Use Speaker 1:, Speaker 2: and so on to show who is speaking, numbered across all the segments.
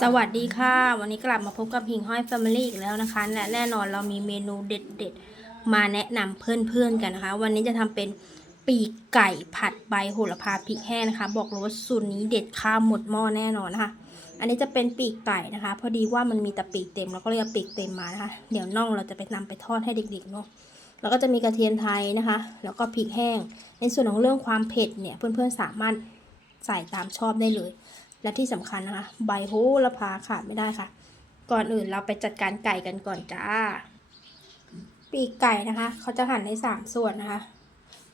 Speaker 1: สวัสดีค่ะ วันนี้กลับมาพบกับหิ่งห้อย Family อีกแล้วนะคะ และแน่นอนเรามีเมนูเด็ดๆ มาแนะนำเพื่อนๆกันนะคะ วันนี้จะทำเป็นปีกไก่ผัดใบโหระพาพริกแห้งนะคะ บอกเลยว่าสูตรนี้เด็ดข้ามหมดหม้อแน่นอนนะคะ อันนี้จะเป็นปีกไก่นะคะ พอดีว่ามันมีแต่ปีกเต็มเราก็เลยเอาปีกเต็มมานะคะ เดี๋ยวน่องเราจะไปนำไปทอดให้เด็กๆเนาะแล้วก็จะมีกระเทียมไทยนะคะ แล้วก็พริกแห้ง ในส่วนของเรื่องความเผ็ดเนี่ยเพื่อนๆสามารถใส่ตามชอบได้เลย และที่สำคัญนะคะ ใบโหระพาขาดไม่ได้ค่ะ ก่อนอื่นเราไปจัดการไก่กันก่อนจ้า ปีกไก่นะคะ เขาจะหั่นในสามส่วนนะคะ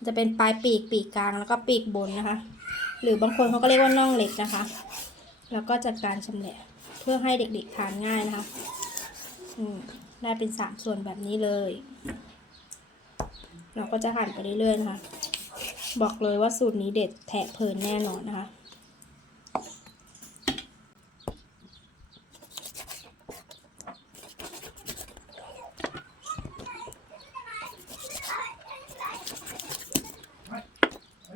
Speaker 1: จะเป็นปลายปีกปีกกลางแล้วก็ปีกบนนะคะ หรือบางคนเขาก็เรียกว่าน่องเล็กนะคะ แล้วก็จัดการชำแหละเพื่อให้เด็กๆทานง่ายนะคะอืมได้เป็นสามส่วนแบบนี้เลย เราก็จะหั่นไปเรื่อยๆนะคะ บอกเลยว่าสูตรนี้เด็ดแทะเพลินแน่นอนนะคะ แ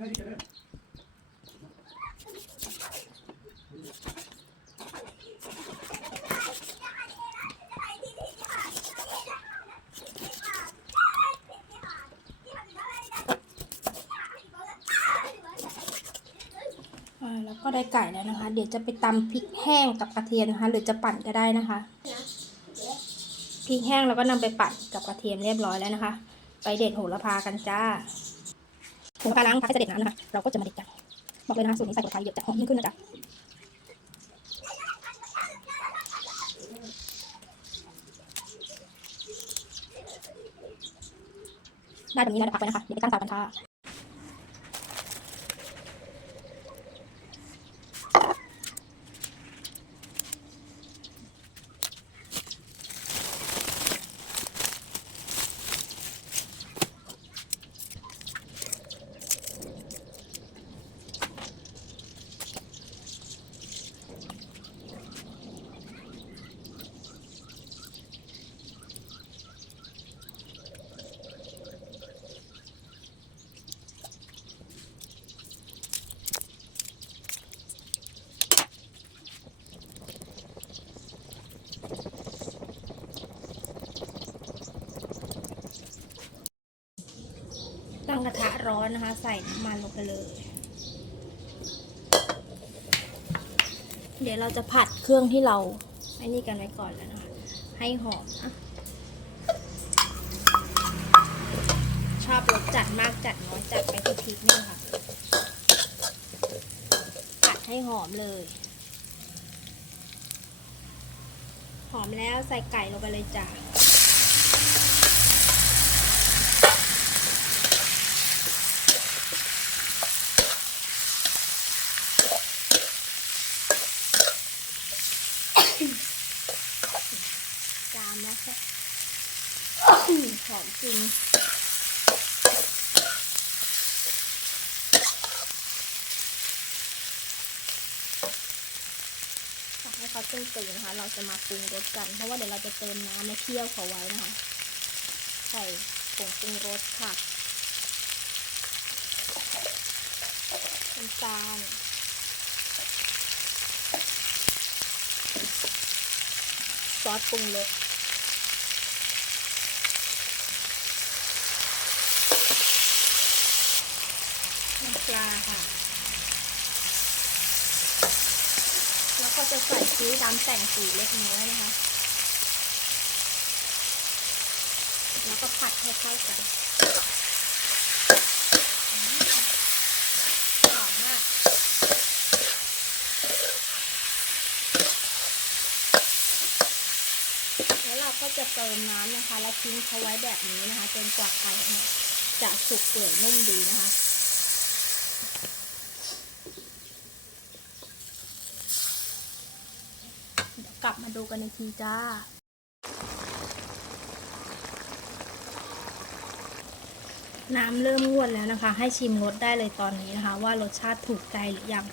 Speaker 1: ล้วก็ได้ไก่แล้วนะคะ เดี๋ยวจะไปตำพริกแห้งกับกระเทียมนะคะ หรือจะปั่นก็ได้นะคะ พริกแห้งเราก็นำไปปั่นกับกระเทียมเรียบร้อยแล้วนะคะ ไปเด็ดโหระพากันจ้า โหระพาล้างพักให้เสด็จน้ำนะคะ เราก็จะมาเด็ดกัน บอกเลยนะคะสูตรนี้ใส่โหระพาเยอะจะหอมยิ่งขึ้นนะจ๊ะได้แบบนี้แล้วเดี๋ยวพักไปนะคะ เดี๋ยวไปตั้งเตากันค่ะ ตั้งก ร้อนนะคะ ใส่น้ำมันลงไปเลย เดี๋ยวเราจะผัดเครื่องที่เราไอ้นี่กันไว้ก่อนแล้วนะคะ ให้หอมนะ ชอบรสจัดมากจัดน้อยจัดไปที่พริกนี่ค่ะ ผัดให้หอมเลย หอมแล้วใส่ไก่ลงไปเลยจ้ะ จามแล้วค่ะ ห อมจริงอยากให้เขาตึงตื่นนะคะ เราจะมาปรุงรสกัน เพราะว่าเดี๋ยวเราจะเติมน้ำมาเคี่ยวเขาไว้นะคะ ใส่ผงปรุงรสค่ะน้ำตาลซอสปรุงรส น้ำปลาค่ะ แล้วก็จะใส่ซีอิ๊วดำแต่งสีเล็กน้อยนะคะ แล้วก็ผัดให้เข้ากันหอมมากแล้วเราก็จะเติมน้ำนะคะ แล้วทิ้งเขาไว้แบบนี้นะคะ จนกว่าไก่จะสุกเปื่อยนุ่มดีนะคะ เดี๋ยว กลับมาดูกันในทีจ้า น้ำเริ่มงวดแล้วนะคะ ให้ชิมรสได้เลยตอนนี้นะคะ ว่ารสชาติถูกใจหรือยัง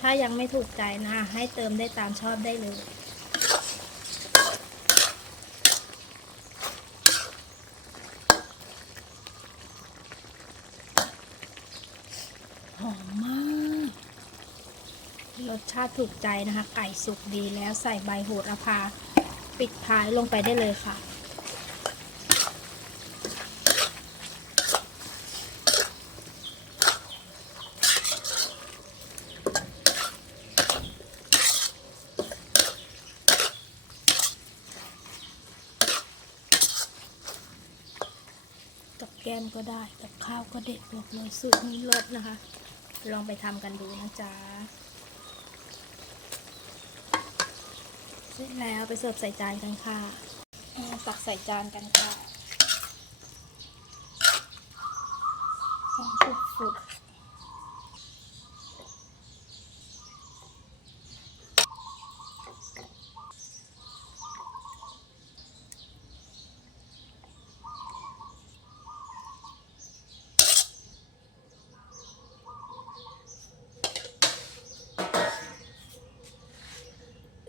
Speaker 1: ถ้ายังไม่ถูกใจนะให้เติมได้ตามชอบได้เลยหอมมาก รสชาติถูกใจนะคะ ไก่สุกดีแล้วใส่ใบโหระพา ปิดท้ายลงไปได้เลยค่ะ กับแก้มก็ได้ กับข้าวก็เด็ดบอกเลยสูตรนี้เลิศนะคะ ลองไปทำกันดูนะจ๊ะ เสร็จแล้วไปเสิร์ฟใส่จานกันค่ะเอาตักใส่จานกันค่ะหอมฟุดๆ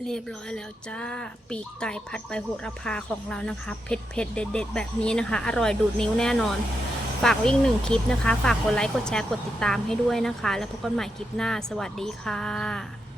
Speaker 1: เรียบร้อยแล้วจ้า ปีกไก่ผัดใบโหระพาของเรานะคะ เผ็ดเผ็ดๆเด็ดเด็ดๆแบบนี้นะคะ อร่อยดูดนิ้วแน่นอน ฝากวิ่งหนึ่งคลิปนะคะ ฝากกดไลค์ กดแชร์ กดติดตามให้ด้วยนะคะ แล้วพบกันใหม่คลิปหน้า สวัสดีค่ะ